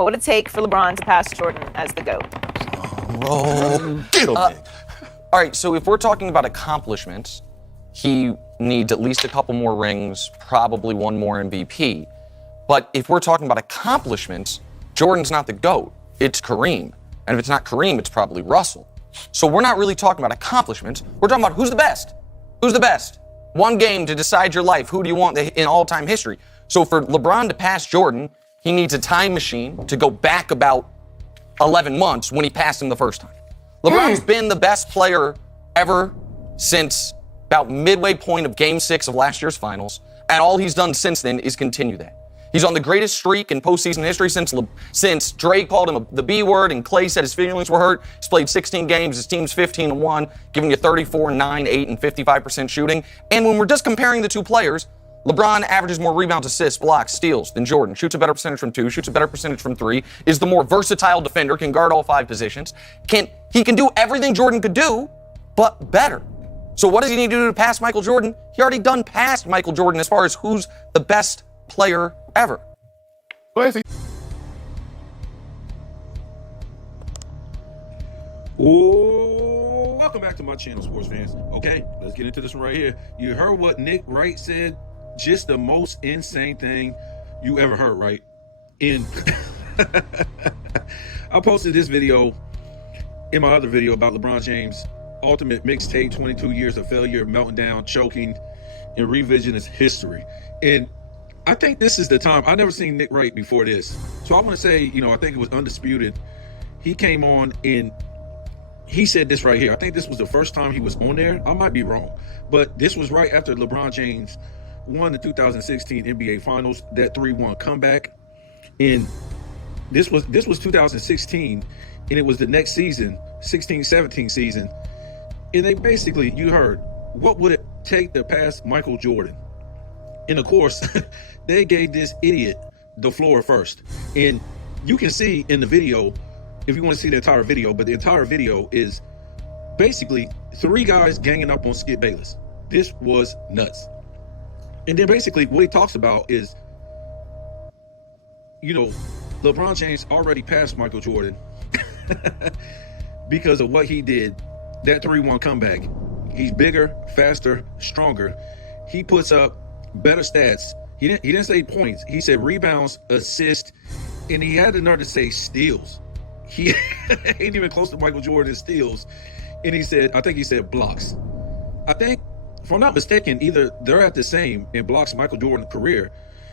What would it take for LeBron to pass Jordan as the GOAT? Get him, all right, so if we're talking about accomplishments, he needs at least a couple more rings, probably one more MVP. But if we're talking about accomplishments, Jordan's not the GOAT. It's Kareem. And if it's not Kareem, it's probably Russell. So we're not really talking about accomplishments. We're talking about who's the best. Who's the best? One game to decide your life. Who do you want in all-time history? So for LeBron to pass Jordan, he needs a time machine to go back about 11 months when he passed him the first time. LeBron's been the best player ever since about midway point of Game 6 of last year's finals, and all he's done since then is continue that. He's on the greatest streak in postseason history since Dre called him the B word and Clay said his feelings were hurt. He's played 16 games, his team's 15-1, giving you 34, 9, 8, and 55% shooting. And when we're just comparing the two players, LeBron averages more rebounds, assists, blocks, steals than Jordan, shoots a better percentage from 2, shoots a better percentage from 3, is the more versatile defender, can guard all 5 positions. He can do everything Jordan could do, but better. So what does he need to do to pass Michael Jordan? He already done passed Michael Jordan as far as who's the best player ever. Oh, welcome back to my channel, sports fans. Okay, let's get into this one right here. You heard what Nick Wright said? Just the most insane thing you ever heard, right? I posted this video in my other video about LeBron James' ultimate mixtape, 22 years of failure, melting down, choking, and revisionist history. And I think this is the time. I never seen Nick Wright before this. So I want to say, I think it was Undisputed. He came on and he said this right here. I think this was the first time he was on there. I might be wrong, but this was right after LeBron James won the 2016 NBA Finals, that 3-1 comeback. And this was 2016, and it was the next season, 16-17 season. And they basically, you heard, what would it take to pass Michael Jordan? And of course, they gave this idiot the floor first. And you can see in the video, if you want to see the entire video, but the entire video is basically 3 guys ganging up on Skip Bayless. This was nuts. And then basically what he talks about is, LeBron James already passed Michael Jordan because of what he did, that 3-1 comeback. He's bigger, faster, stronger. He puts up better stats. He didn't say points. He said rebounds, assists, and he had the nerve to say steals. He ain't even close to Michael Jordan's steals. And I think he said blocks. I think, if I'm not mistaken, either they're at the same in blocks Michael Jordan's career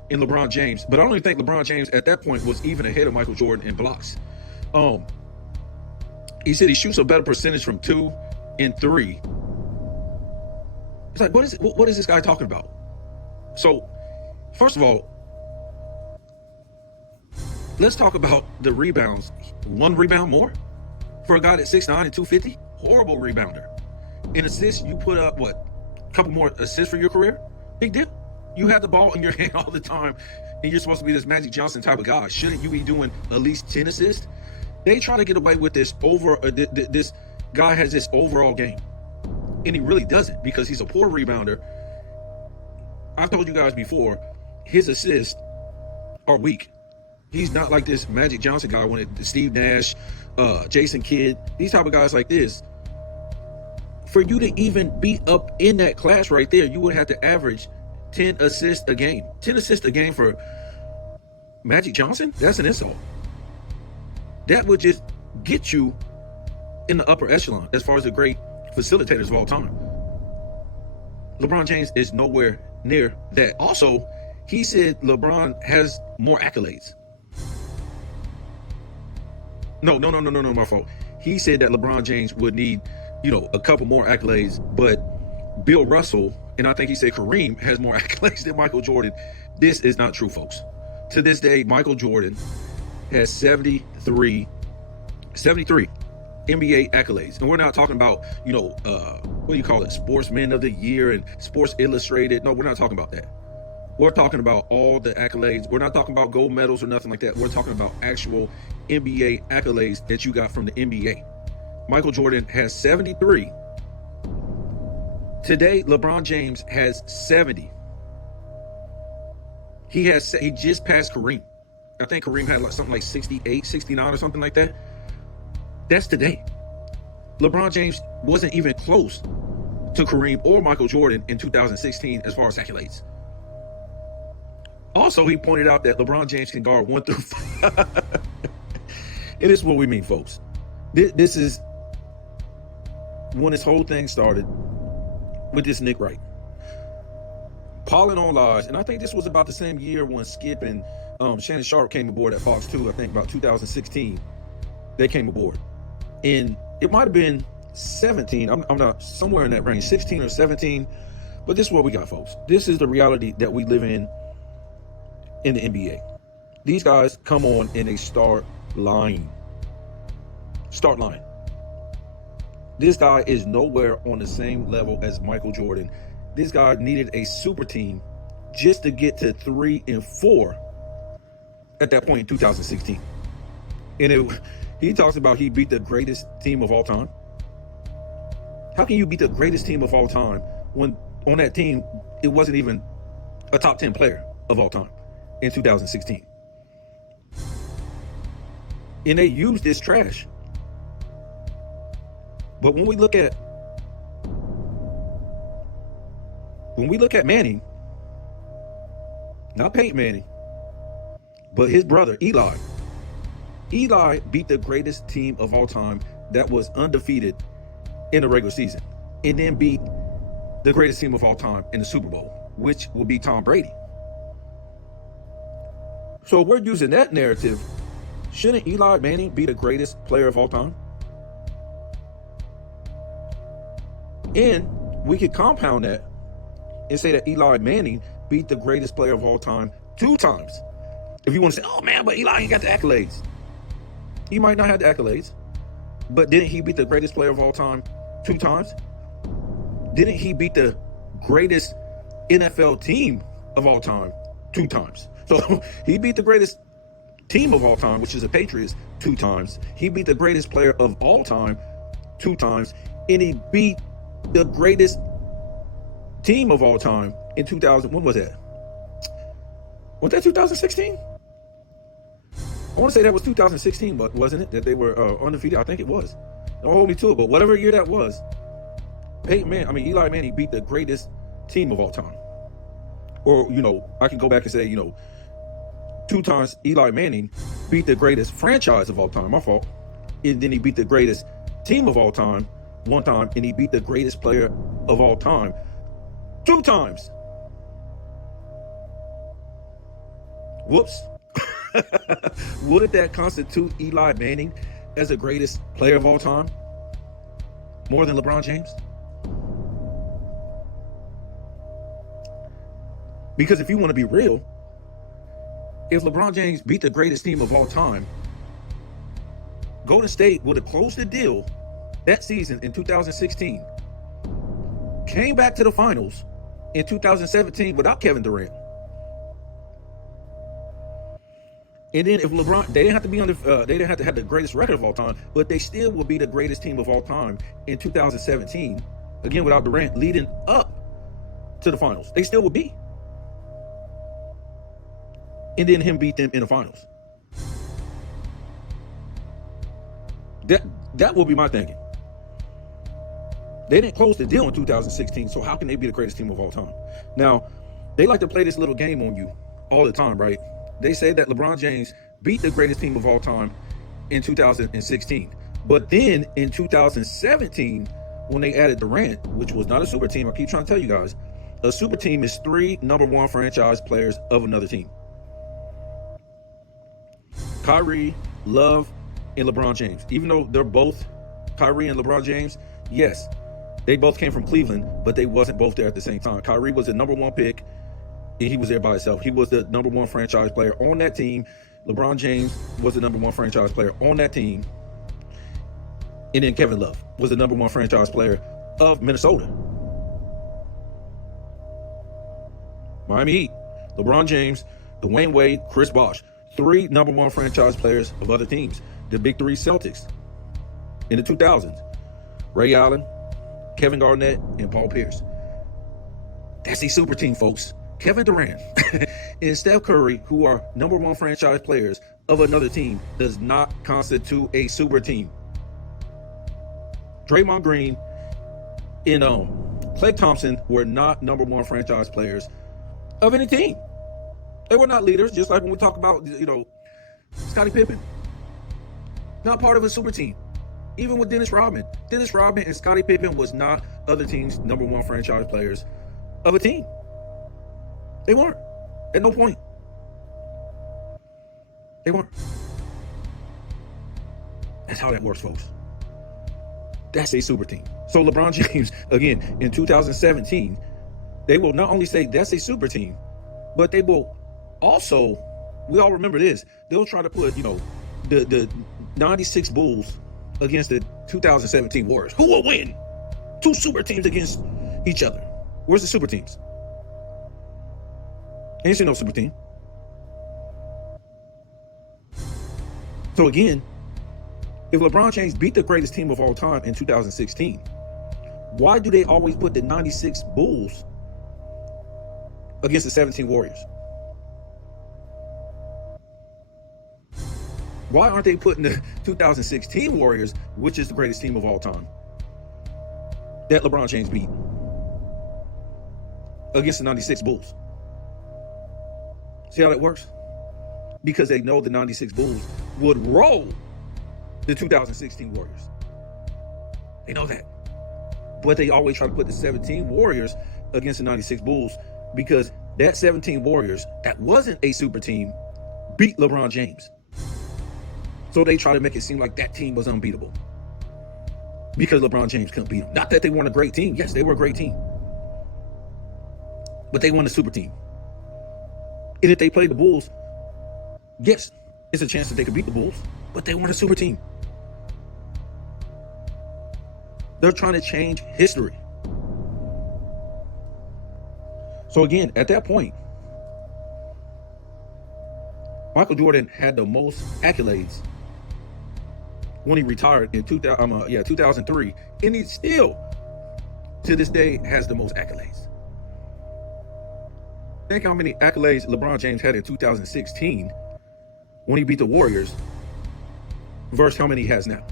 in LeBron James, but I don't even think LeBron James at that point was even ahead of Michael Jordan in blocks. He said he shoots a better percentage from 2 and 3. It's like, what is this guy talking about? So, first of all, let's talk about the rebounds. 1 rebound more for a guy that's 6'9" and 250? Horrible rebounder. In assists, you put up, a couple more assists for your career? Big deal. You have the ball in your hand all the time, and you're supposed to be this Magic Johnson type of guy. Shouldn't you be doing at least 10 assists? They try to get away with this this guy has this overall game. And he really doesn't, because he's a poor rebounder. I've told you guys before, his assists are weak. He's not like this Magic Johnson guy, Steve Nash, Jason Kidd, these type of guys like this. For you to even be up in that class right there, you would have to average 10 assists a game. 10 assists a game for Magic Johnson? That's an insult. That would just get you in the upper echelon as far as the great facilitators of all time. LeBron James is nowhere near that. Also, he said LeBron has more accolades. No, my fault. He said that LeBron James would need, a couple more accolades, but Bill Russell, and I think he said Kareem, has more accolades than Michael Jordan. This is not true, folks. To this day, Michael Jordan has 73 NBA accolades. And we're not talking about, what do you call it? Sportsman of the Year and Sports Illustrated. No, we're not talking about that. We're talking about all the accolades. We're not talking about gold medals or nothing like that. We're talking about actual NBA accolades that you got from the NBA. Michael Jordan has 73. Today, LeBron James has 70. He just passed Kareem. I think Kareem had like something like 68, 69 or something like that. That's today. LeBron James wasn't even close to Kareem or Michael Jordan in 2016 as far as accolades. Also, he pointed out that LeBron James can guard 1 through 5. And this is what we mean, folks. This is when this whole thing started with this Nick Wright. Polling on lies. And I think this was about the same year when Skip and Shannon Sharp came aboard at Fox 2, I think about 2016. They came aboard. And it might have been 17. I'm not somewhere in that range, 16 or 17. But this is what we got, folks. This is the reality that we live in the NBA. These guys come on and they start lying. Start lying. This guy is nowhere on the same level as Michael Jordan. This guy needed a super team just to get to 3 and 4 at that point in 2016. And he talks about he beat the greatest team of all time. How can you beat the greatest team of all time when on that team it wasn't even a top 10 player of all time in 2016? And they used this trash. But when we look at Manning, not Peyton Manning, but his brother Eli beat the greatest team of all time that was undefeated in the regular season, and then beat the greatest team of all time in the Super Bowl, which will be Tom Brady. So if we're using that narrative, shouldn't Eli Manning be the greatest player of all time? And we could compound that and say that Eli Manning beat the greatest player of all time 2 times. If you want to say, oh man, but Eli ain't got the accolades. He might not have the accolades, but didn't he beat the greatest player of all time 2 times? Didn't he beat the greatest NFL team of all time 2 times? So he beat the greatest team of all time, which is the Patriots, 2 times. He beat the greatest player of all time 2 times. And he beat the greatest team of all time in 2000. When was that? Was that 2016? I want to say that was 2016, but wasn't it? That they were undefeated? I think it was. Don't hold me to it, but whatever year that was, Eli Manning beat the greatest team of all time. Or, I can go back and say, 2 times Eli Manning beat the greatest franchise of all time. My fault. And then he beat the greatest team of all time 1 time, and he beat the greatest player of all time 2 times. Whoops. Would that constitute Eli Manning as the greatest player of all time? More than LeBron James? Because if you want to be real, if LeBron James beat the greatest team of all time, Golden State would have closed the deal that season in 2016, came back to the finals in 2017 without Kevin Durant. And then if LeBron, they didn't have to be they didn't have to have the greatest record of all time, but they still will be the greatest team of all time in 2017, again without Durant, leading up to the finals. They still would be. And then him beat them in the finals. That will be my thinking. They didn't close the deal in 2016, so how can they be the greatest team of all time? Now, they like to play this little game on you all the time, right? They say that LeBron James beat the greatest team of all time in 2016. But then in 2017, when they added Durant, which was not a super team, I keep trying to tell you guys, a super team is 3 number 1 franchise players of another team. Kyrie, Love, and LeBron James. Even though they're both Kyrie and LeBron James, yes, they both came from Cleveland, but they wasn't both there at the same time. Kyrie was the number 1 pick, and he was there by himself. He was the number 1 franchise player on that team. LeBron James was the number 1 franchise player on that team. And then Kevin Love was the number 1 franchise player of Minnesota. Miami Heat, LeBron James, Dwayne Wade, Chris Bosh. 3 number 1 franchise players of other teams. The big 3 Celtics in the 2000s. Ray Allen, Kevin Garnett, and Paul Pierce. That's a super team, folks. Kevin Durant and Steph Curry, who are number one franchise players of another team, does not constitute a super team. Draymond Green and Klay Thompson were not number one franchise players of any team. They were not leaders, just like when we talk about, Scottie Pippen. Not part of a super team. Even with Dennis Rodman. Dennis Rodman and Scottie Pippen was not other teams' number one franchise players of a team. They weren't. At no point. They weren't. That's how that works, folks. That's a super team. So LeBron James, again, in 2017, they will not only say that's a super team, but they will also, we all remember this, they'll try to put, the 96 Bulls against the 2017 Warriors. Who will win? Two super teams against each other. Where's the super teams? Ain't seen no super team. So again, if LeBron James beat the greatest team of all time in 2016, why do they always put the 96 Bulls against the 17 Warriors? Why aren't they putting the 2016 Warriors, which is the greatest team of all time, that LeBron James beat, against the 96 Bulls? See how that works? Because they know the 96 Bulls would roll the 2016 Warriors. They know that. But they always try to put the 17 Warriors against the 96 Bulls because that 17 Warriors, that wasn't a super team, beat LeBron James. So they try to make it seem like that team was unbeatable because LeBron James couldn't beat them. Not that they weren't a great team. Yes, they were a great team. But they weren't a super team. And if they played the Bulls, yes, it's a chance that they could beat the Bulls, but they weren't a super team. They're trying to change history. So again, at that point, Michael Jordan had the most accolades when he retired in 2003, and he still, to this day, has the most accolades. Think how many accolades LeBron James had in 2016 when he beat the Warriors versus how many he has now.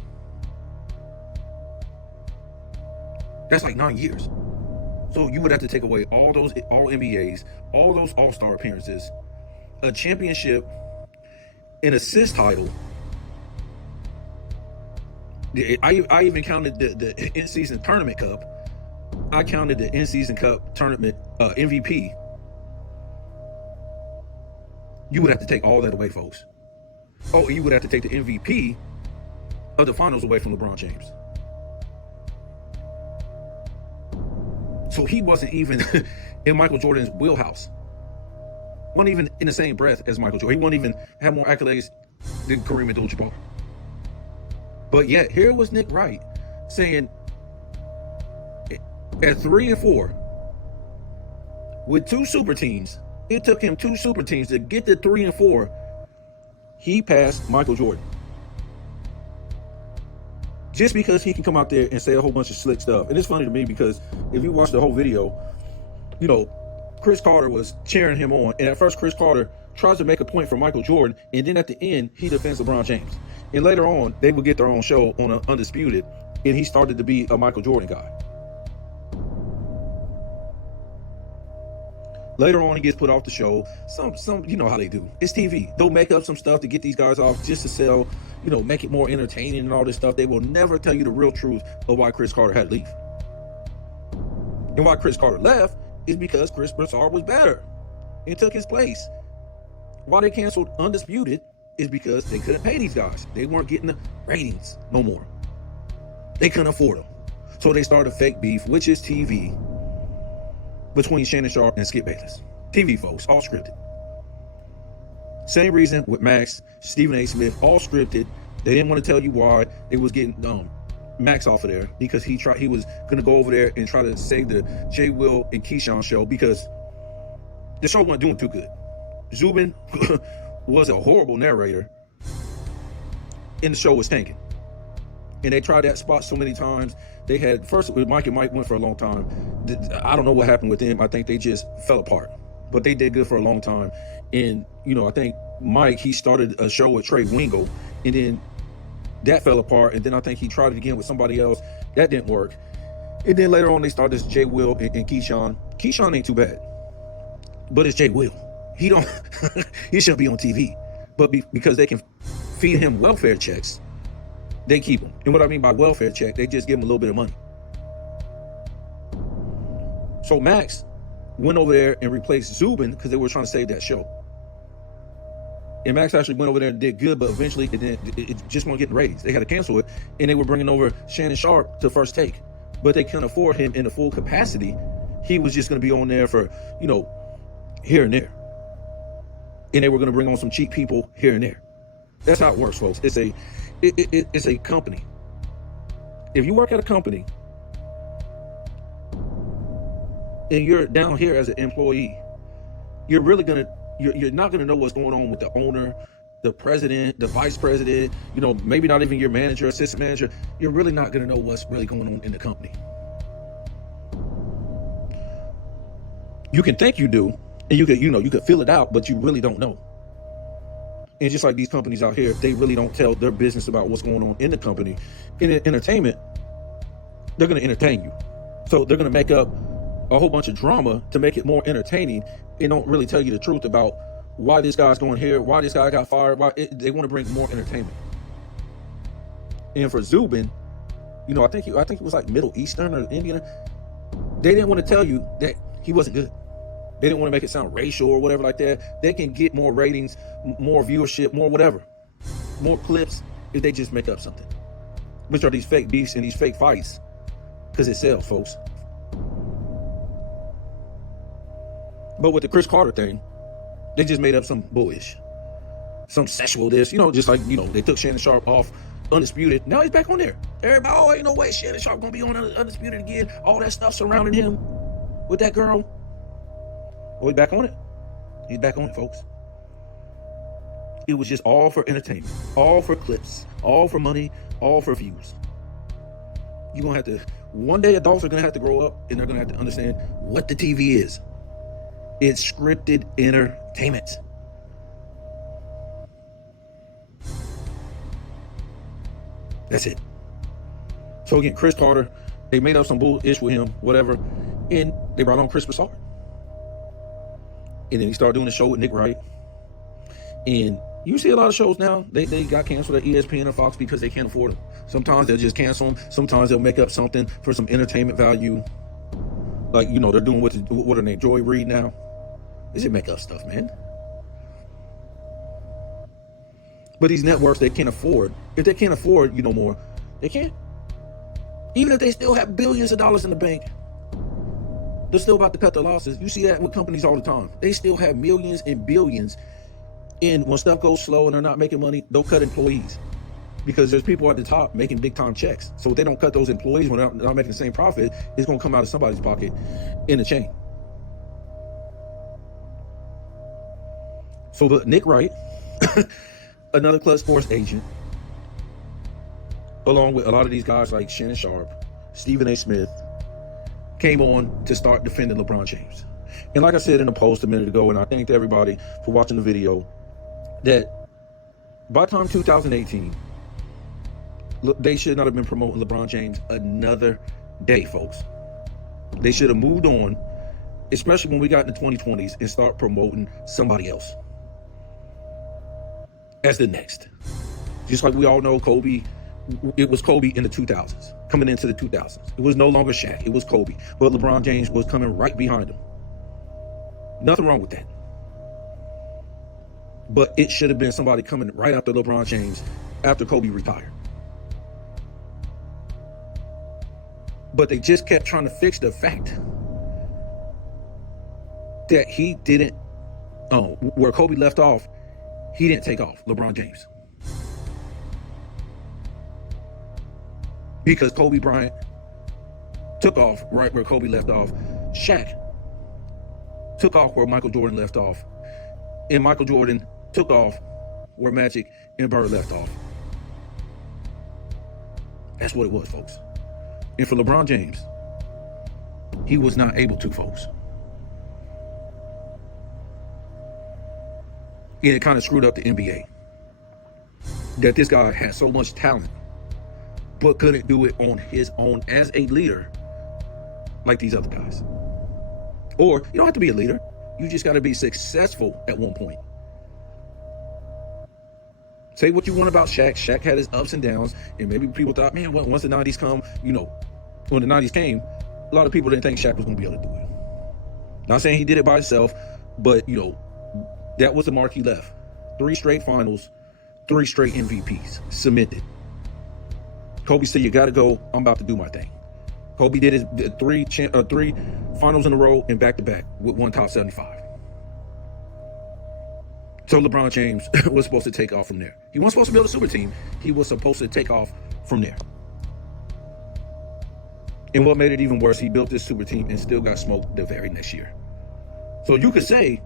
That's like 9 years. So you would have to take away all those All-NBAs, all those All-Star appearances, a championship, an assist title. I even counted the in-season tournament cup. I counted the in-season cup tournament MVP. You would have to take all that away, folks. Oh, you would have to take the MVP of the finals away from LeBron James. So he wasn't even in Michael Jordan's wheelhouse. Wasn't even in the same breath as Michael Jordan. He wouldn't even have more accolades than Kareem Abdul-Jabbar. But yet, here was Nick Wright saying at 3 and 4, with two super teams, it took him two super teams to get to 3 and 4. He passed Michael Jordan. Just because he can come out there and say a whole bunch of slick stuff. And it's funny to me because if you watch the whole video, Chris Carter was cheering him on. And at first, Chris Carter tries to make a point for Michael Jordan. And then at the end, he defends LeBron James. And later on, they would get their own show on Undisputed. And he started to be a Michael Jordan guy. Later on, he gets put off the show. Some, you know how they do. It's TV. They'll make up some stuff to get these guys off just to sell, make it more entertaining and all this stuff. They will never tell you the real truth of why Chris Carter had to leave. And why Chris Carter left is because Chris Broussard was better and took his place. Why they canceled Undisputed is because they couldn't pay these guys. They weren't getting the ratings no more. They couldn't afford them. So they started a fake beef, which is TV, between Shannon Sharp and Skip Bayless. TV, folks, all scripted. Same reason with Max, Stephen A. Smith, all scripted. They didn't want to tell you why they was getting Max off of there because he was going to go over there and try to save the Jay Will and Keyshawn show because the show wasn't doing too good. Zubin was a horrible narrator and the show was tanking. And they tried that spot so many times. They had, first with Mike and Mike went for a long time. I don't know what happened with them. I think they just fell apart. but they did good for a long time. And, I think Mike, he started a show with Trey Wingo, and then that fell apart. And then I think he tried it again with somebody else. That didn't work. And then later on, they started this Jay Will and Keyshawn. Keyshawn ain't too bad, but it's Jay Will. He don't, he shouldn't be on TV. But because they can feed him welfare checks, they keep him. And what I mean by welfare check, they just give him a little bit of money. So Max went over there and replaced Zubin because they were trying to save that show. And Max actually went over there and did good, but eventually it just wasn't getting ratings. They had to cancel it, and they were bringing over Shannon Sharp to First Take. But they couldn't afford him in the full capacity. He was just going to be on there for, here and there. And they were going to bring on some cheap people here and there. That's how it works, folks. It's a company. If you work at a company and you're down here as an employee, you're not going to know what's going on with the owner, the president, the vice president, maybe not even your manager, assistant manager. You're really not going to know what's really going on in the company. You can think you do, and you could feel it out, but you really don't know. And just like these companies out here, they really don't tell their business about what's going on in the company. In entertainment, they're going to entertain you. So they're going to make up a whole bunch of drama to make it more entertaining. They don't really tell you the truth about why this guy's going here, why this guy got fired. They want to bring more entertainment. And for Zubin, I think it was like Middle Eastern or Indian. They didn't want to tell you that he wasn't good. They didn't want to make it sound racial or whatever like that. They can get more ratings, more viewership, more whatever, more clips if they just make up something, which are these fake beefs and these fake fights, because it sells, folks. But with the Chris Carter thing, they just made up some bullish, some sexual this, just like, they took Shannon Sharp off Undisputed. Now he's back on there. Everybody, ain't no way Shannon Sharp gonna be on Undisputed again. All that stuff surrounding him with that girl. Well, he's back on it. He's back on it, folks. It was just all for entertainment, all for clips, all for money, all for views. You're gonna have to, one day adults are gonna have to grow up and they're gonna have to understand what the TV is. It's scripted entertainment. That's it. So again, Chris Carter, they made up some bullshit with him, whatever, and they brought on Chris Broussard. And then he started doing a show with Nick Wright. And you see a lot of shows now, they got canceled at ESPN and Fox because they can't afford them. Sometimes they'll just cancel them. Sometimes they'll make up something for some entertainment value. Like, they're doing what are they, Joy Reid now? They just make up stuff, man. But these networks, they can't afford. If they can't afford, more, they can't. Even if they still have billions of dollars in the bank, they're still about to cut their losses. You see that with companies all the time. They still have millions and billions. And when stuff goes slow and they're not making money, they'll cut employees. Because there's people at the top making big time checks. So if they don't cut those employees when they're not making the same profit, it's going to come out of somebody's pocket in the chain. So Nick Wright, another Clutch Sports agent, along with a lot of these guys like Shannon Sharp, Stephen A. Smith, came on to start defending LeBron James. And like I said in the post a minute ago, and I thanked everybody for watching the video, that by the time 2018, they should not have been promoting LeBron James another day, folks. They should have moved on, especially when we got in the 2020s, and start promoting somebody else as the next. Just like we all know Kobe, it was Kobe in the 2000s, coming into the 2000s. It was no longer Shaq, it was Kobe. But LeBron James was coming right behind him. Nothing wrong with that. But it should have been somebody coming right after LeBron James, after Kobe retired. But they just kept trying to fix the fact that he didn't, where Kobe left off, he didn't take off, LeBron James. Because Kobe Bryant took off right where Kobe left off. Shaq took off where Michael Jordan left off. And Michael Jordan took off where Magic and Bird left off. That's what it was, folks. And for LeBron James, he was not able to, folks. And it kind of screwed up the NBA. That this guy had so much talent, but couldn't do it on his own as a leader like these other guys. Or you don't have to be a leader. You just got to be successful at one point. Say what you want about Shaq. Shaq had his ups and downs, and maybe people thought, man, once the 90s come, when the 90s came, a lot of people didn't think Shaq was going to be able to do it. Not saying he did it by himself, but, that was the mark he left. 3 straight finals, 3 straight MVPs, cemented. Kobe said, you got to go. I'm about to do my thing. Kobe did his 3 finals in a row and back-to-back with 1 top 75. So LeBron James was supposed to take off from there. He wasn't supposed to build a super team. He was supposed to take off from there. And what made it even worse, he built this super team and still got smoked the very next year. So you could say,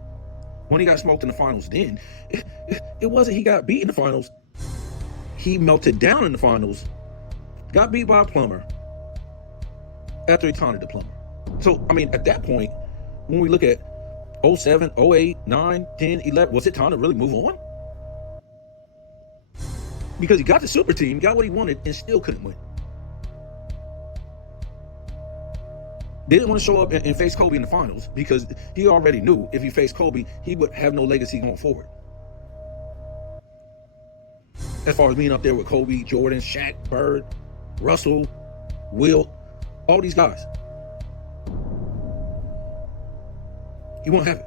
when he got smoked in the finals then, it wasn't he got beat in the finals. He melted down in the finals, got beat by a plumber after he taunted the plumber. So, at that point, when we look at 07, 08, 9, 10, 11, was it time to really move on? Because he got the super team, got what he wanted, and still couldn't win. Didn't want to show up and face Kobe in the finals because he already knew if he faced Kobe, he would have no legacy going forward. As far as being up there with Kobe, Jordan, Shaq, Bird, Russell, Wilt, all these guys. He won't have it.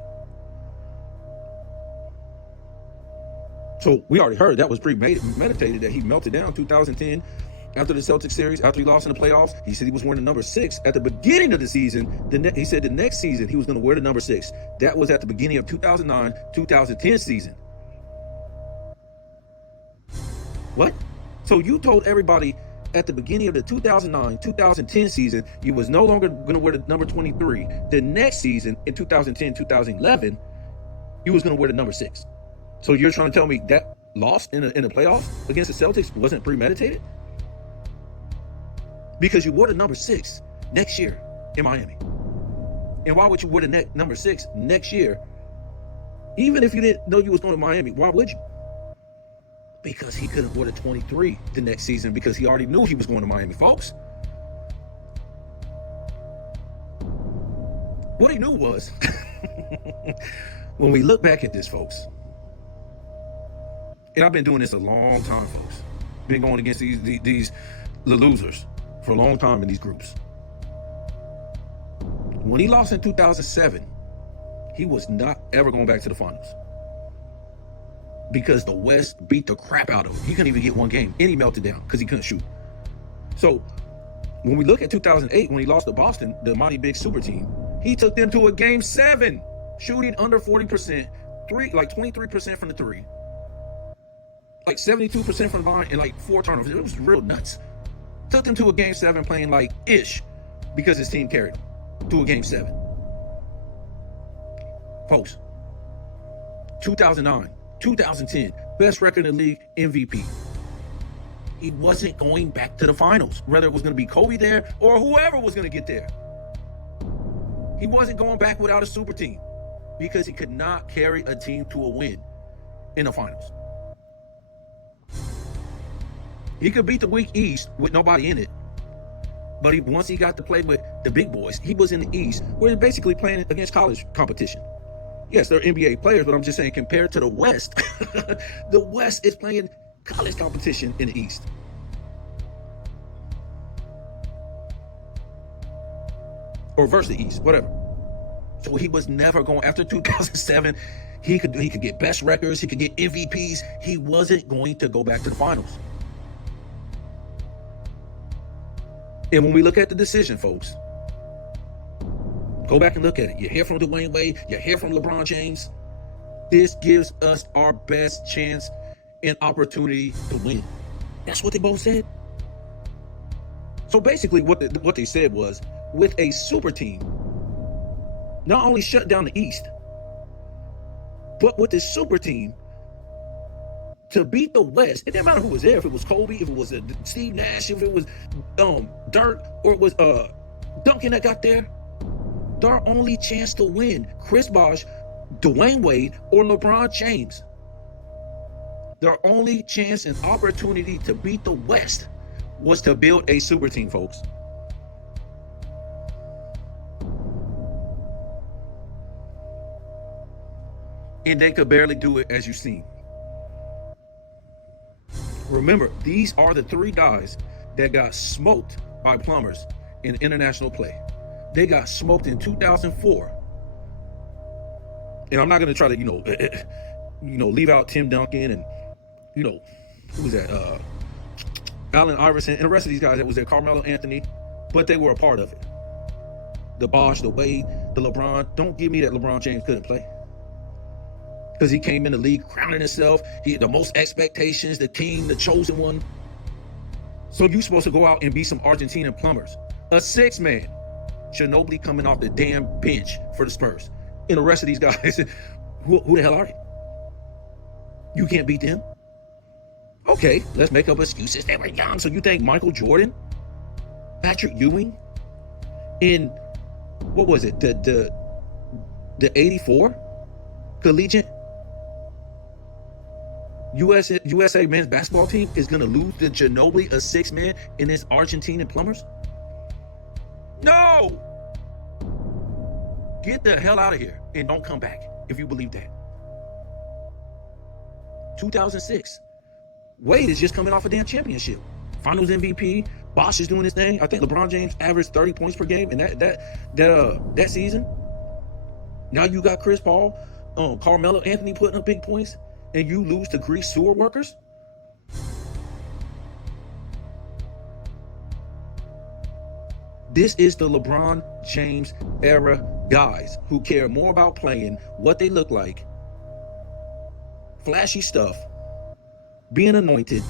So we already heard that was premeditated, that he melted down 2010 after the Celtics series, after he lost in the playoffs. He said he was wearing the number 6 at the beginning of the season. He said the next season he was going to wear the number 6. That was at the beginning of 2009-2010 season. What? So you told everybody at the beginning of the 2009-2010 season, you was no longer going to wear the number 23. The next season, in 2010-2011, you was going to wear the number 6. So you're trying to tell me that loss in the playoffs against the Celtics wasn't premeditated? Because you wore the number 6 next year in Miami. And why would you wear the number 6 next year? Even if you didn't know you was going to Miami, why would you? Because he couldn't wear the 23 the next season because he already knew he was going to Miami, folks. What he knew was, when we look back at this, folks, and I've been doing this a long time, folks. Been going against these losers for a long time in these groups. When he lost in 2007, he was not ever going back to the finals. Because the West beat the crap out of him. He couldn't even get one game, and he melted down because he couldn't shoot. So when we look at 2008, when he lost to Boston, the mighty big super team, he took them to a game 7, shooting under 40%, 23% from the 3, 72% from the line, and 4 turnovers. It was real nuts. Took them to a game 7 playing ish because his team carried him to a game 7. Folks, 2009, 2010, best record in the league, MVP. He wasn't going back to the finals, whether it was going to be Kobe there or whoever was going to get there. He wasn't going back without a super team because he could not carry a team to a win in the finals. He could beat the weak East with nobody in it, but once he got to play with the big boys, he was in the East, where he's basically playing against college competition. Yes, they're NBA players, but I'm just saying compared to the West, the West is playing college competition in the East. Or versus the East, whatever. So he was never going, after 2007, he could get best records, he could get MVPs. He wasn't going to go back to the finals. And when we look at the decision, folks, go back and look at it. You hear from Dwayne Wade, you hear from LeBron James. This gives us our best chance and opportunity to win. That's what they both said. So basically what they said was, with a super team, not only shut down the East, but with this super team, to beat the West, it didn't matter who was there, if it was Kobe, if it was Steve Nash, if it was Dirk, or it was Duncan that got there. Their only chance to win, Chris Bosh, Dwayne Wade, or LeBron James. Their only chance and opportunity to beat the West was to build a super team, folks. And they could barely do it, as you've seen. Remember, these are the three guys that got smoked by plumbers in international play. They got smoked in 2004. And I'm not going to try to, leave out Tim Duncan and, who was that? Allen Iverson and the rest of these guys that was there, Carmelo Anthony, but they were a part of it. The Bosh, the Wade, the LeBron. Don't give me that LeBron James couldn't play. Because he came in the league crowning himself. He had the most expectations, the king, the chosen one. So you're supposed to go out and be some Argentinian plumbers. A six-man. Ginobili coming off the damn bench for the Spurs. And the rest of these guys, who the hell are they? You can't beat them? Okay, let's make up excuses. They were young. So you think Michael Jordan, Patrick Ewing, in, what was it, the 84 collegiate USA men's basketball team is going to lose to Ginobili, a six-man, in his Argentinian plumbers? No! Get the hell out of here and don't come back if you believe that. 2006. Wade is just coming off a damn championship. Finals MVP. Bosh is doing his thing. I think LeBron James averaged 30 points per game in that season. Now you got Chris Paul, Carmelo Anthony putting up big points, and you lose to Greece sewer workers? This is the LeBron James era guys who care more about playing, what they look like, flashy stuff, being anointed,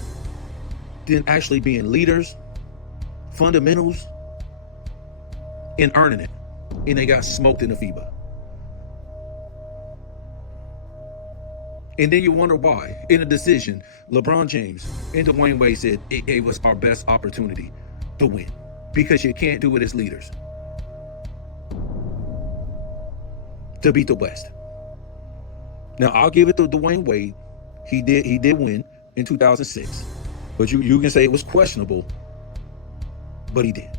than actually being leaders, fundamentals, and earning it. And they got smoked in the FIBA. And then you wonder why, in a decision, LeBron James and Dwayne Wade said it was our best opportunity to win. Because you can't do it as leaders. To beat the West. Now, I'll give it to Dwayne Wade. He did win in 2006. But you can say it was questionable. But he did.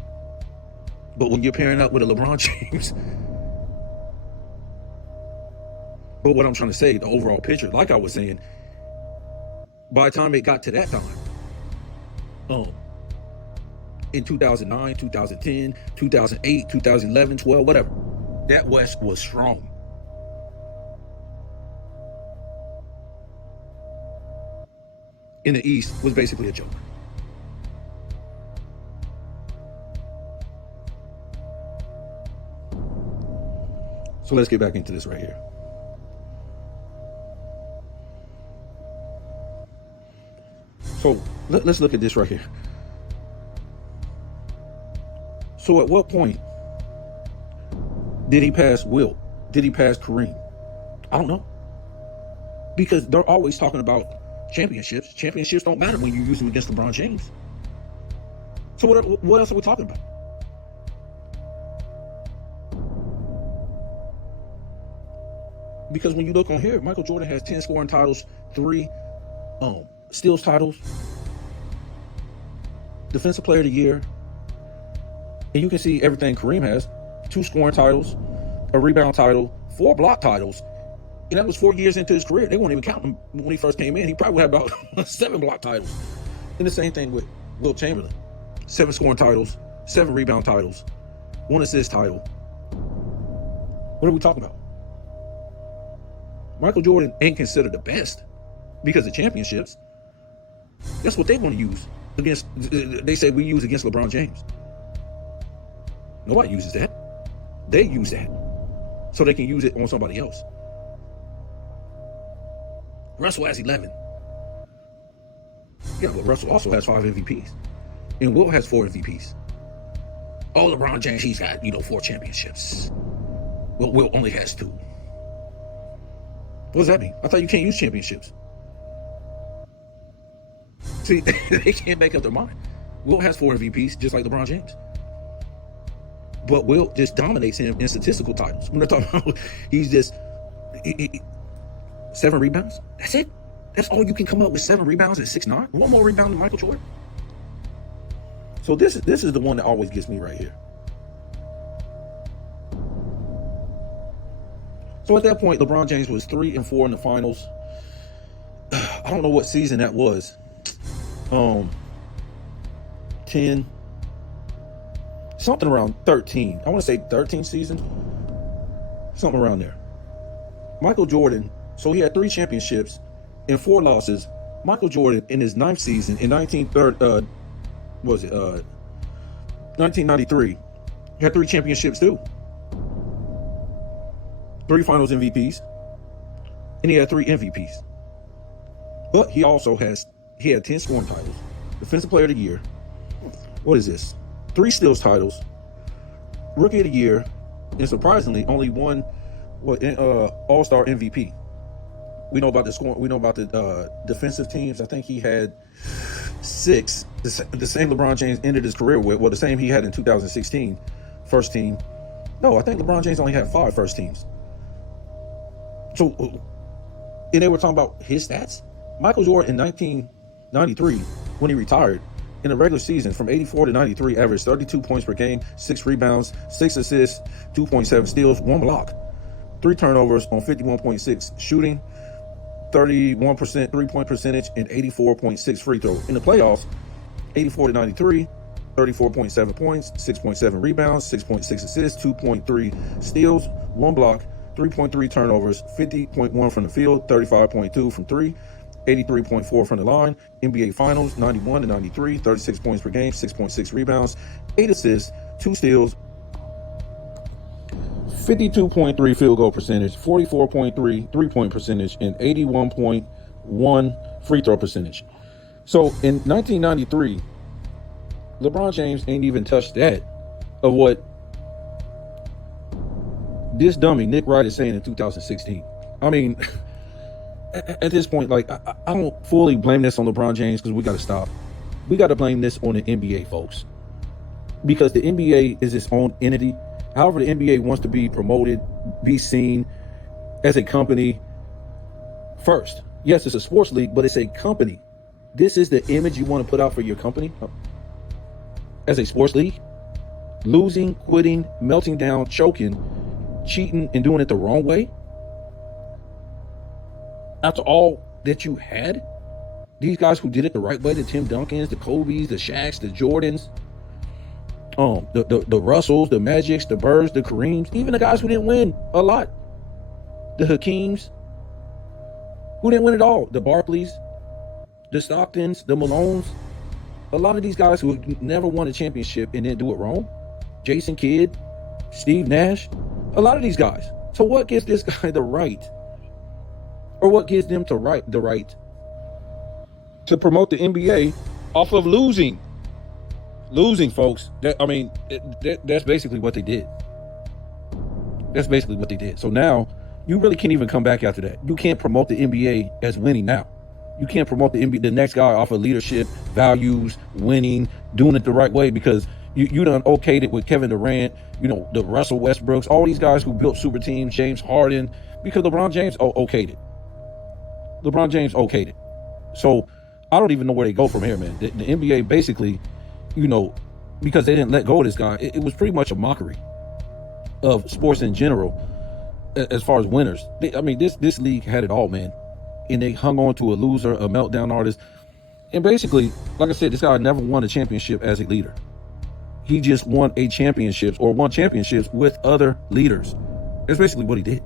But when you're pairing up with a LeBron James... But what I'm trying to say, the overall picture, like I was saying, by the time it got to that time, in 2009, 2010, 2008, 2011, 12, whatever, that West was strong. In the East was basically a joke. So let's get back into this right here. So let's look at this right here. So at what point did he pass Wilt? Did he pass Kareem? I don't know. Because they're always talking about championships. Championships don't matter when you use them against LeBron James. So what else are we talking about? Because when you look on here, Michael Jordan has 10 scoring titles, 3 steals titles, Defensive Player of the Year, and you can see everything Kareem has: 2 scoring titles, a rebound title, 4 block titles, and that was 4 years into his career. They won't even count him when he first came in. He probably had about 7 block titles. And the same thing with Wilt Chamberlain: 7 scoring titles, 7 rebound titles, 1 assist title. What are we talking about? Michael Jordan ain't considered the best because of championships. That's what they want to use against. They say we use against LeBron James. Nobody uses that. They use that so they can use it on somebody else. Russell has 11. Yeah, but Russell also has 5 MVPs. And Wilt has 4 MVPs. Oh, LeBron James, he's got, 4 championships. Well, Wilt only has 2. What does that mean? I thought you can't use championships. See, they can't make up their mind. Wilt has 4 MVPs, just like LeBron James. But Wilt just dominates him in statistical titles. When they're talking about, he's just 7 rebounds. That's it. That's all you can come up with, 7 rebounds at 6'9"? One more rebound than Michael Jordan? So this is the one that always gets me right here. So at that point, LeBron James was 3-4 in the finals. I don't know what season that was. 10, something around 13. I want to say 13 season, something around there. Michael Jordan, so he had 3 championships and 4 losses. Michael Jordan in his 9th season in 1993, he had 3 championships too. 3 finals MVPs, and he had 3 MVPs. But he also had 10 scoring titles, Defensive Player of the Year. What is this? 3 steals titles, Rookie of the Year, and surprisingly, only 1 All-Star MVP. We know about the scoring. We know about the defensive teams. I think he had 6. The same LeBron James ended his career with. Well, the same he had in 2016, first team. No, I think LeBron James only had 5 first teams. So, and they were talking about his stats. Michael Jordan in 1993, when he retired, in the regular season from 84 to 93, averaged 32 points per game, 6 rebounds, 6 assists, 2.7 steals, 1 block, 3 turnovers on 51.6 shooting, 31% three-point percentage, and 84.6 free throw. In the playoffs, 84 to 93, 34.7 points, 6.7 rebounds, 6.6 assists, 2.3 steals, 1 block, 3.3 turnovers, 50.1 from the field, 35.2 from 3, 83.4 from the line. NBA Finals, 91 to 93, 36 points per game, 6.6 rebounds, 8 assists, 2 steals, 52.3 field goal percentage, 44.3 three-point percentage, and 81.1 free throw percentage. So in 1993, LeBron James ain't even touched that of what this dummy Nick Wright is saying in 2016. I mean, at this point, like, I don't fully blame this on LeBron James, because we got to stop. We got to blame this on the NBA, folks, because the NBA is its own entity. However, the NBA wants to be promoted, be seen as a company first. Yes, it's a sports league, but it's a company. This is the image you want to put out for your company as a sports league. Losing, quitting, melting down, choking, cheating, and doing it the wrong way. After all that you had, these guys who did it the right way, the Tim Duncans, the Kobes, the Shaqs, the Jordans, the Russells, the Magics, the Birds, the Kareems, even the guys who didn't win a lot, the Hakeems, who didn't win it all, the Barkleys, the Stocktons, the Malones, a lot of these guys who never won a championship and didn't do it wrong, Jason Kidd, Steve Nash, a lot of these guys. So what gives this guy the right, or what gives them the right to promote the NBA off of losing? Losing, folks. That's basically what they did. That's basically what they did. So now you really can't even come back after that. You can't promote the NBA as winning now. You can't promote the NBA, the next guy, off of leadership, values, winning, doing it the right way, because you done okayed it with Kevin Durant, the Russell Westbrooks, all these guys who built super teams, James Harden, because LeBron James okayed it. LeBron James okayed it. So I don't even know where they go from here, man. The NBA basically, because they didn't let go of this guy, it was pretty much a mockery of sports in general as far as winners. This league had it all, man. And they hung on to a loser, a meltdown artist. And basically, like I said, this guy never won a championship as a leader. He just won championships with other leaders. That's basically what he did.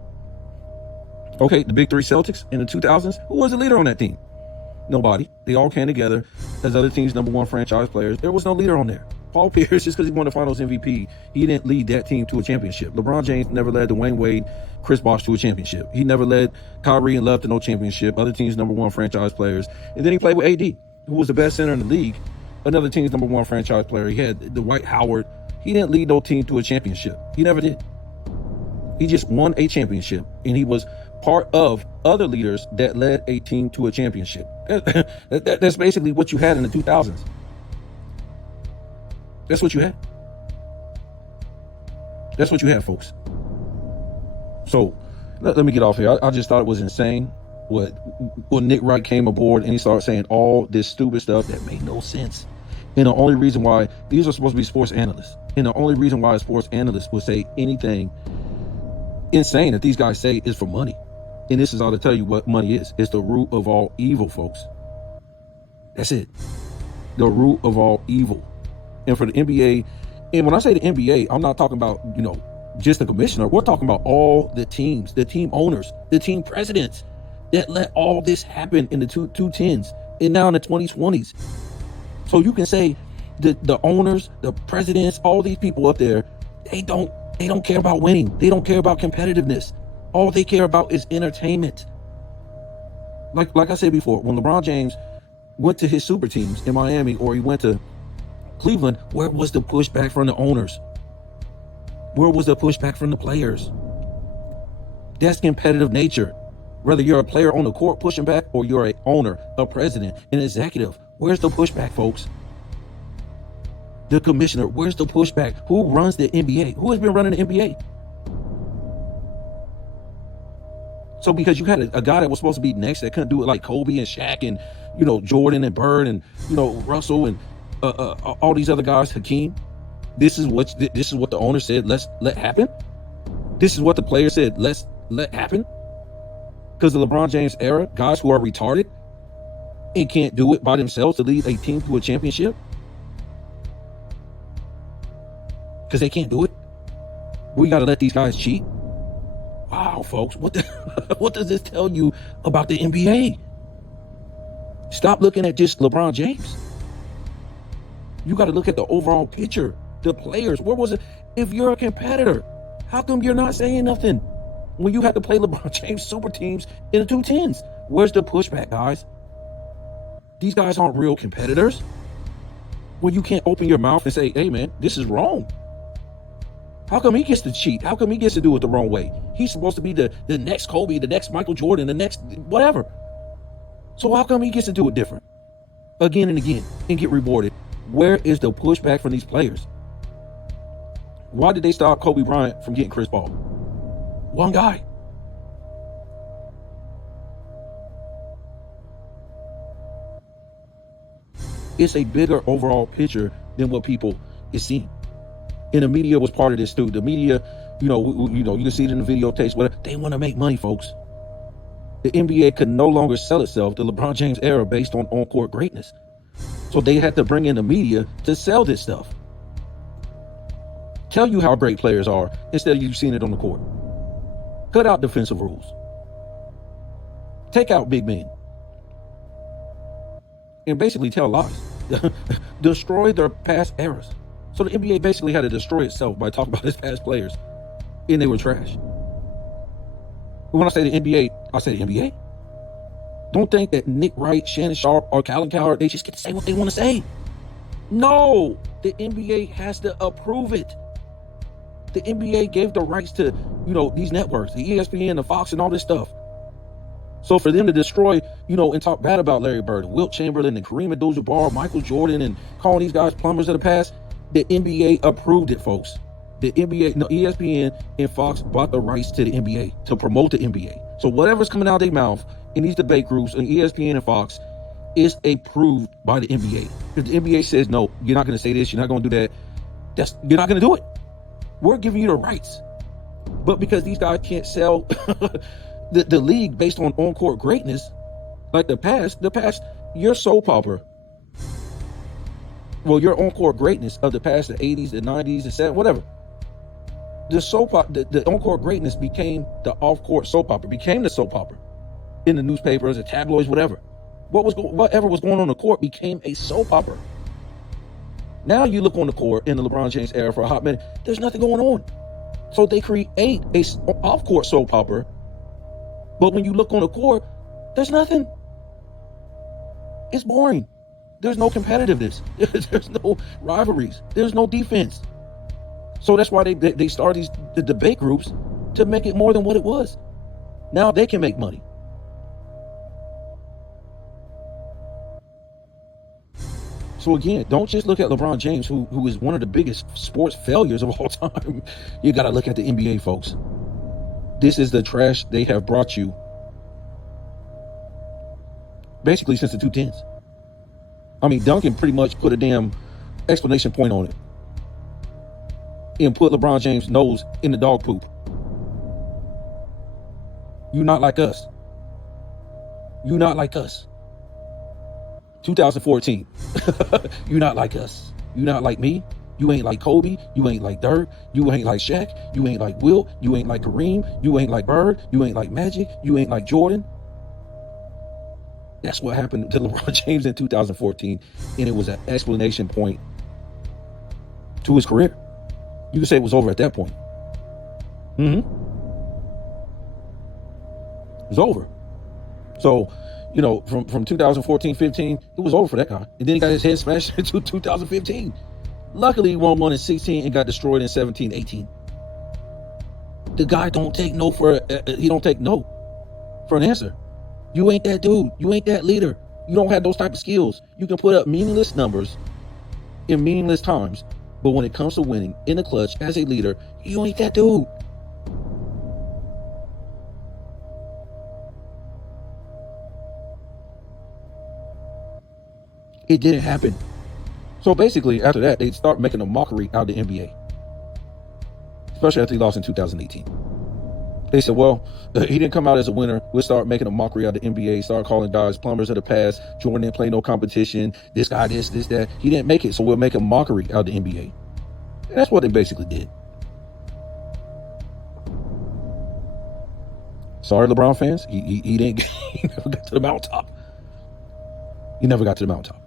Okay, the big 3 Celtics in the 2000s, who was the leader on that team? Nobody. They all came together as other teams' number 1 franchise players. There was no leader on there. Paul Pierce, just because he won the Finals MVP, he didn't lead that team to a championship. LeBron James never led Dwayne Wade, Chris Bosh to a championship. He never led Kyrie and Love to no championship. Other teams' number 1 franchise players. And then he played with AD, who was the best center in the league. Another team's number 1 franchise player. He had Dwight Howard. He didn't lead no team to a championship. He never did. He just won a championship, and he was part of other leaders that led a team to a championship. That's basically what you had in the 2000s. That's what you had. That's what you had, folks. So let me get off here. I just thought it was insane when Nick Wright came aboard and he started saying all this stupid stuff that made no sense. And the only reason why these are supposed to be sports analysts, and the only reason why a sports analyst would say anything insane that these guys say is for money. And this is all to tell you what money is. It's the root of all evil, folks. That's it. The root of all evil. And for the NBA, and when I say the NBA, I'm not talking about, just the commissioner. We're talking about all the teams, the team owners, the team presidents that let all this happen in the 2010s and now in the 2020s. So you can say the owners, the presidents, all these people up there, they don't care about winning. They don't care about competitiveness. All they care about is entertainment. Like I said before, when LeBron James went to his super teams in Miami or he went to Cleveland, where was the pushback from the owners? Where was the pushback from the players? That's competitive nature. Whether you're a player on the court pushing back or you're an owner, a president, an executive, where's the pushback, folks? The commissioner, where's the pushback? Who runs the NBA? Who has been running the NBA? So because you had a guy that was supposed to be next that couldn't do it like Kobe and Shaq and, Jordan and Bird and, Russell and all these other guys, Hakeem, this is what the owner said, let happen. This is what the player said, let happen. Because the LeBron James era, guys who are retarded and can't do it by themselves to lead a team to a championship. Because they can't do it. We got to let these guys cheat. Wow, folks, what does this tell you about the NBA? Stop looking at just LeBron James. You got to look at the overall picture, the players. Where was it? If you're a competitor, how come you're not saying nothing when you had to play LeBron James super teams in the 2010s? Where's the pushback, guys? These guys aren't real competitors. Well, you can't open your mouth and say, hey, man, this is wrong. How come he gets to cheat? How come he gets to do it the wrong way? He's supposed to be the next Kobe, the next Michael Jordan, the next whatever. So how come he gets to do it different? Again and again and get rewarded? Where is the pushback from these players? Why did they stop Kobe Bryant from getting Chris Paul? One guy. It's a bigger overall picture than what people is seeing. And the media was part of this too. The media, you can see it in the videotapes, whatever. They want to make money, folks. The NBA could no longer sell itself to LeBron James era based on on-court greatness. So they had to bring in the media to sell this stuff. Tell you how great players are instead of you seeing it on the court. Cut out defensive rules. Take out big men. And basically tell lies. Destroy their past eras. So the NBA basically had to destroy itself by talking about its past players. And they were trash. When I say the NBA, I say the NBA. Don't think that Nick Wright, Shannon Sharp, or Colin Cowherd, they just get to say what they want to say. No! The NBA has to approve it. The NBA gave the rights to, these networks, the ESPN, the Fox, and all this stuff. So for them to destroy, and talk bad about Larry Bird, Wilt Chamberlain, and Kareem Abdul-Jabbar, Michael Jordan, and calling these guys plumbers of the past, the NBA approved it, folks. The NBA, ESPN and Fox bought the rights to the NBA to promote the NBA. So whatever's coming out of their mouth in these debate groups and ESPN and Fox is approved by the NBA. If the NBA says, no, you're not going to say this, you're not going to do that, you're not going to do it. We're giving you the rights. But because these guys can't sell the league based on on-court greatness, like the past, your soap opera, your on-court greatness of the past, the 80s, the 90s, the 70s, whatever. The on-court greatness became the off-court soap opera, became the soap opera in the newspapers, the tabloids, whatever. Whatever was going on in the court became a soap opera. Now you look on the court in the LeBron James era for a hot minute, there's nothing going on. So they create a off-court soap opera, but when you look on the court, there's nothing. It's boring. There's no competitiveness. There's no rivalries. There's no defense. So that's why they started the debate groups to make it more than what it was. Now they can make money. So again, don't just look at LeBron James, who is one of the biggest sports failures of all time. You got to look at the NBA, folks. This is the trash they have brought you basically since the 2010s. I mean, Duncan pretty much put a damn exclamation point on it and put LeBron James' nose in the dog poop. You not like us. You not like us. 2014. You not like us. You not like me. You ain't like Kobe. You ain't like Dirk. You ain't like Shaq. You ain't like Wilt. You ain't like Kareem. You ain't like Bird. You ain't like Magic. You ain't like Jordan. That's what happened to LeBron James in 2014. And it was an explanation point to his career. You could say it was over at that point. It was over. So, you know, from 2014-15, it was over for that guy. And then he got his head smashed into 2015. Luckily, he won one in 16 and got destroyed in 17-18. The guy don't take no for an answer. You ain't that dude. You ain't that leader. You don't have those type of skills. You can put up meaningless numbers in meaningless times, but when it comes to winning in the clutch as a leader, you ain't that dude. It didn't happen. So basically, after that, they start making a mockery out of the NBA. Especially after he lost in 2018. They said, well, he didn't come out as a winner. We'll start making a mockery out of the NBA, start calling guys plumbers of the past. Jordan didn't play no competition. This guy, this, that. He didn't make it, so we'll make a mockery out of the NBA. And that's what they basically did. Sorry, LeBron fans. He never got to the mountaintop. He never got to the mountaintop.